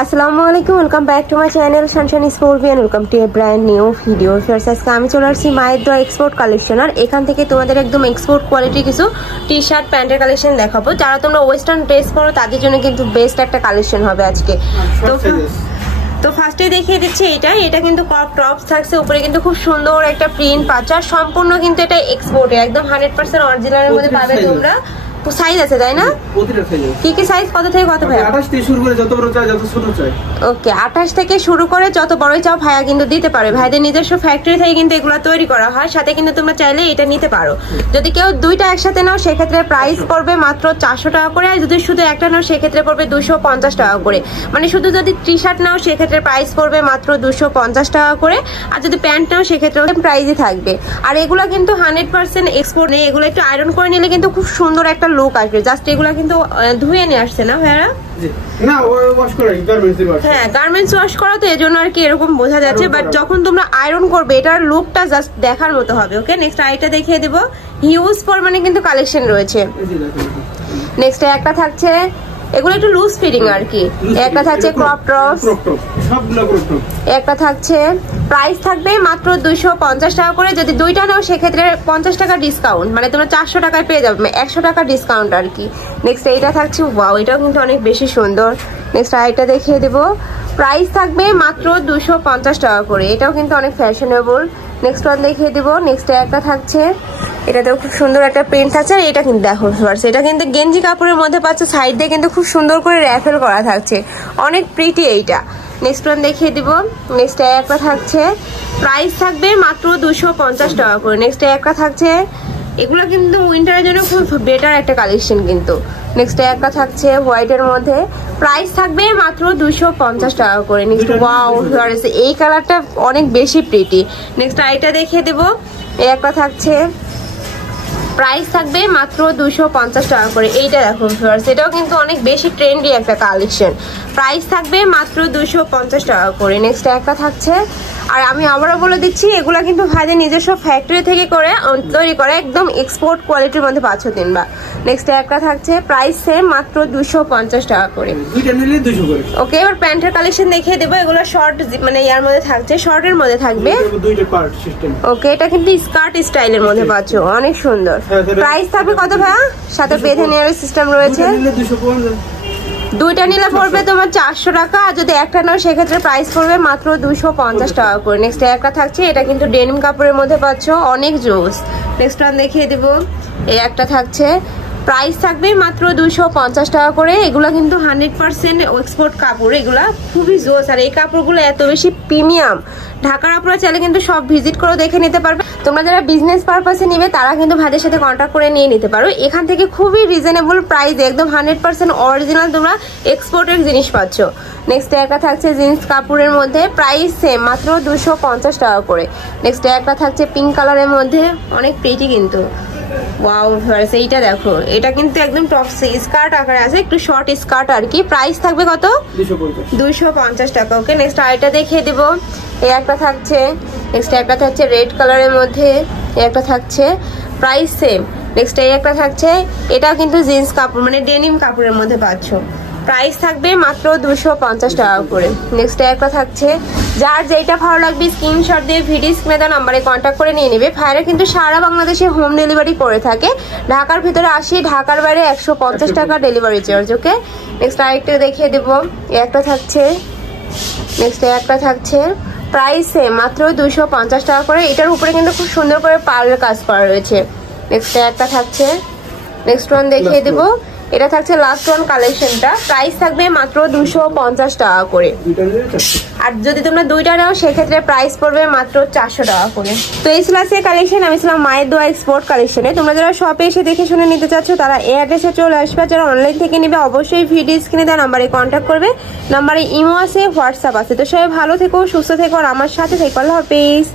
আসসালামু আলাইকুম, welcome back to my channel sunshine sports and welcome to a brand new video. First আজকে আমি চলে আসছি মায়ের দোয়া এক্সপোর্ট কালেকশন। আর এখান থেকে তোমাদের একদম এক্সপোর্ট কোয়ালিটি কিছু টি শার্ট প্যান্টের কালেকশন দেখাবো। যারা তোমরা ওয়েস্টার্ন ড্রেস পরো তাদের জন্য কিন্তু বেস্ট একটা কালেকশন হবে আজকে। তো ফার্স্টে দেখিয়ে দিচ্ছি এটা কিন্তু টপস থাকছে, উপরে কিন্তু খুব সুন্দর একটা প্রিন্ট পাচ্ছ। আর সম্পূর্ণ কিন্তু এটা এক্সপোর্টের একদম 100% অরিজিনালের মধ্যে পাবে তোমরা। সাইজ আছে তাই না? কি কি সাইজ কত থেকে কত ভাই? 28 থেকে শুরু করে যত বড় চাই যত ছোট চাই। ওকে, 28 থেকে শুরু করে যত বড়ই চাও ভাইয়া কিন্তু দিতে পারে। ভাইদের নিজস্ব ফ্যাক্টরি থেকে কিন্তু এগুলো তৈরি করা হয়। সাথে কিন্তু তোমরা চাইলে এটা নিতে পারো। যদি কেউ দুইটা একসাথে নাও সেক্ষেত্রে প্রাইস পড়বে মাত্র 400 টাকা করে। আর যদি শুধু একটা নাও সেক্ষেত্রে পড়বে 250 টাকা করে। মানে শুধু যদি টি শার্ট নাও সেক্ষেত্রে প্রাইস পড়বে মাত্র 250 টাকা করে। আর যদি প্যান্ট নাও সেক্ষেত্রে প্রাইসই থাকবে। আর এগুলা কিন্তু 100% এক্সপোর্ট নেই। এগুলো একটু আয়রন করে নিলে কিন্তু খুব সুন্দর একটা লুক আসবে। জাস্ট এগুলা কিন্তু ধুয়ে নিয়ে আসছে না ভাইরা? না, ওয়াশ করা গার্মেন্টসে ওয়াশ। হ্যাঁ, গার্মেন্টস ওয়াশ করা, তো এজন্য আর কি এরকম বোঝা যাচ্ছে। বাট যখন তোমরা আয়রন করবে এটার লুকটা জাস্ট দেখার মতো হবে। ওকে, নেক্সট আইটা দেখিয়ে দেব। হিউজ পরিমাণে কিন্তু কালেকশন রয়েছে। নেক্সট একটা থাকছে, এগুলো একটু লুজ ফিটিং আর কি। একটা থাকছে ক্রপ টপ, সবগুলো ক্রপ টপ। একটা থাকছে প্রাইস থাকবে মাত্র 250 টাকা করে। যদি দুইটা নাও সেক্ষেত্রে 50 টাকা ডিসকাউন্ট, মানে তোমরা 400 টাকায় পেয়ে যাবে, 100 টাকা ডিসকাউন্ট আর কি। নেক্সট এইটা থাকছে, ওয়াও, এটাও কিন্তু অনেক বেশি সুন্দর। নেক্সট আইটা দেখিয়ে দেবো, প্রাইস থাকবে মাত্র 250 টাকা করে। এটাও কিন্তু অনেক ফ্যাশনেবল। নেক্সট ওয়ান দেখিয়ে দেবো। নেক্সট একটা থাকছে, এটাতেও খুব সুন্দর একটা প্রিন্ট থাকছে। আর এটা কিন্তু দেখো ফার্স্ট, এটা কিন্তু গেঞ্জি কাপড়ের মধ্যে পাচ্ছে। সাইড দিয়ে কিন্তু খুব সুন্দর করে র্যাফেল করা থাকছে, অনেক প্রিটি এইটা। নেক্সট ওয়ান দেখিয়ে দিব। নেক্সট একটা থাকছে, প্রাইস থাকবে মাত্র 250 টাকা করে। নেক্সট একটা থাকছে, এগুলো কিন্তু উইন্টারের জন্য খুব বেটার একটা কালেকশন কিন্তু। নেক্সট একটা থাকছে হোয়াইটের মধ্যে, প্রাইস থাকবে মাত্র 250 টাকা করে। নেক্সট ওয়াও, এই কালারটা অনেক বেশি প্রিটি। নেক্সট আইটা দেখিয়ে দেবো। এই একটা থাকছে, প্রাইস থাকবে মাত্র 250 টাকা করে। এইটা দেখো ভিউয়ার্স, এটাও কিন্তু অনেক বেশি ট্রেন্ডি একটা কালেকশন। প্রাইস থাকবে মাত্র 250 টাকা করে। নেক্সট একটা থাকছে, আর আমি আবারও বলে দিচ্ছি এগুলা কিন্তু ভাইদের নিজস্ব ফ্যাক্টরি থেকে করে তৈরি করে, একদম এক্সপোর্ট কোয়ালিটির মধ্যে পাচ্ছ তিনবার। নেক্সট একটা থাকছে, প্রাইস সেম মাত্র 250 টাকা করে। দুইটা নিলে 200 করে। ওকে, এবার প্যান্টের কালেকশন দেখিয়ে দেবো। এগুলো শর্ট, মানে ইয়ার মধ্যে থাকছে, শর্টের মধ্যে থাকবে। দুইটা পার্ট সিস্টেম। ওকে, এটা কিন্তু স্কার্ট স্টাইলের মধ্যে পাচ্ছ, অনেক সুন্দর। প্রাইস থাকবে কত ভাইয়া? সাথে বেঁধে নেওয়ার সিস্টেম রয়েছে। দুইটা নিলে পড়বে তোমার 400 টাকা। আর যদি একটা নাও সেক্ষেত্রে প্রাইস পড়বে মাত্র 250 টাকা করে। নেক্সট একটা থাকছে, এটা কিন্তু ডেনিম কাপড়ের মধ্যে পাচ্ছ, অনেক জোস। নেক্সট ওয়ান দেখিয়ে দিব। এই একটা থাকছে, প্রাইস থাকবে মাত্র 250 টাকা করে। এগুলো কিন্তু 100% এক্সপোর্ট কাপড়, এগুলা খুবই জোস। আর এই কাপড়গুলো এত বেশি প্রিমিয়াম, ঢাকার আপনারা চাইলে কিন্তু সব ভিজিট করে দেখে নিতে পারবে। তোমরা যারা বিজনেস পারপাসে নিবে তারা কিন্তু ভাইদের সাথে কন্ট্যাক্ট করে নিয়ে নিতে পারো। এখান থেকে খুবই রিজনেবল প্রাইসে একদম 100% অরিজিনাল তোমরা এক্সপোর্টের জিনিস পাচ্ছ। নেক্সট একটা থাকছে জিন্স কাপড়ের মধ্যে, প্রাইস সেম মাত্র 250 টাকা করে। নেক্সট একটা থাকছে পিঙ্ক কালারের মধ্যে, অনেক প্রিটি কিন্তু। ওয়াও ভিউয়ার্স, এইটা দেখো, এটা কিন্তু একদম টপ স্কার্ট আকারে আছে, একটু শর্ট স্কার্ট আর কি। প্রাইস থাকবে কত? 250 টাকা। ওকে, নেক্সট আইটা দেখিয়ে দেবো। এই একটা থাকছে, নেক্সট একটা থাকছে রেড কালারের মধ্যে, এই একটা থাকছে, প্রাইস সেম। নেক্সট এই একটা থাকছে, এটাও কিন্তু জিন্স কাপড়, মানে ডেনিম কাপড়ের মধ্যে পাচ্ছ। প্রাইস থাকবে মাত্র 250 টাকা করে। নেক্সট একটা থাকছে, যার যেটা ভালো লাগবে স্ক্রিনশট দিয়ে ভিডিও স্ক্রিনে দেওয়া নাম্বারে কন্ট্যাক্ট করে নিয়ে নেবে। ভাইরা কিন্তু সারা বাংলাদেশে হোম ডেলিভারি করে থাকে। ঢাকার ভিতরে 80, ঢাকার বাইরে 150 টাকা ডেলিভারি চার্জ। ওকে, নেক্সট আরেকটা দেখিয়ে দেবো। একটা থাকছে, নেক্সট একটা থাকছে, প্রাইস সেম মাত্র 250 টাকা করে। এটার উপরে কিন্তু খুব সুন্দর করে পার্লের কাজ করা রয়েছে। নেক্সট একটা থাকছে, নেক্সট ওয়ান দেখিয়ে দেবো। এটা থাকছে লাস্ট ওয়ান কালেকশনটা, প্রাইস থাকবে মাত্র 250 টাকা করে। আর যদি তোমরা দুইটা নাও সেক্ষেত্রে প্রাইস পড়বে মাত্র 400 টাকা করে। তো এই ছিল আজকে কালেকশন। আমি ছিলাম মায়ের দোয়া এক্সপোর্ট কালেকশনে। তোমরা যারা শপে এসে দেখে শুনে নিতে চাচ্ছ তারা এই অ্যাড্রেসে চলে আসবে। যারা অনলাইন থেকে নিবে অবশ্যই ভিডিও স্ক্রিনে দেওয়া নাম্বারে কন্ট্যাক্ট করবে। নাম্বারে ইমো আছে, হোয়াটসঅ্যাপ আছে। তো সবাই ভালো থেকো, সুস্থ থেকো, আর আমার সাথে থেকো। আল্লাহ হাফেজ।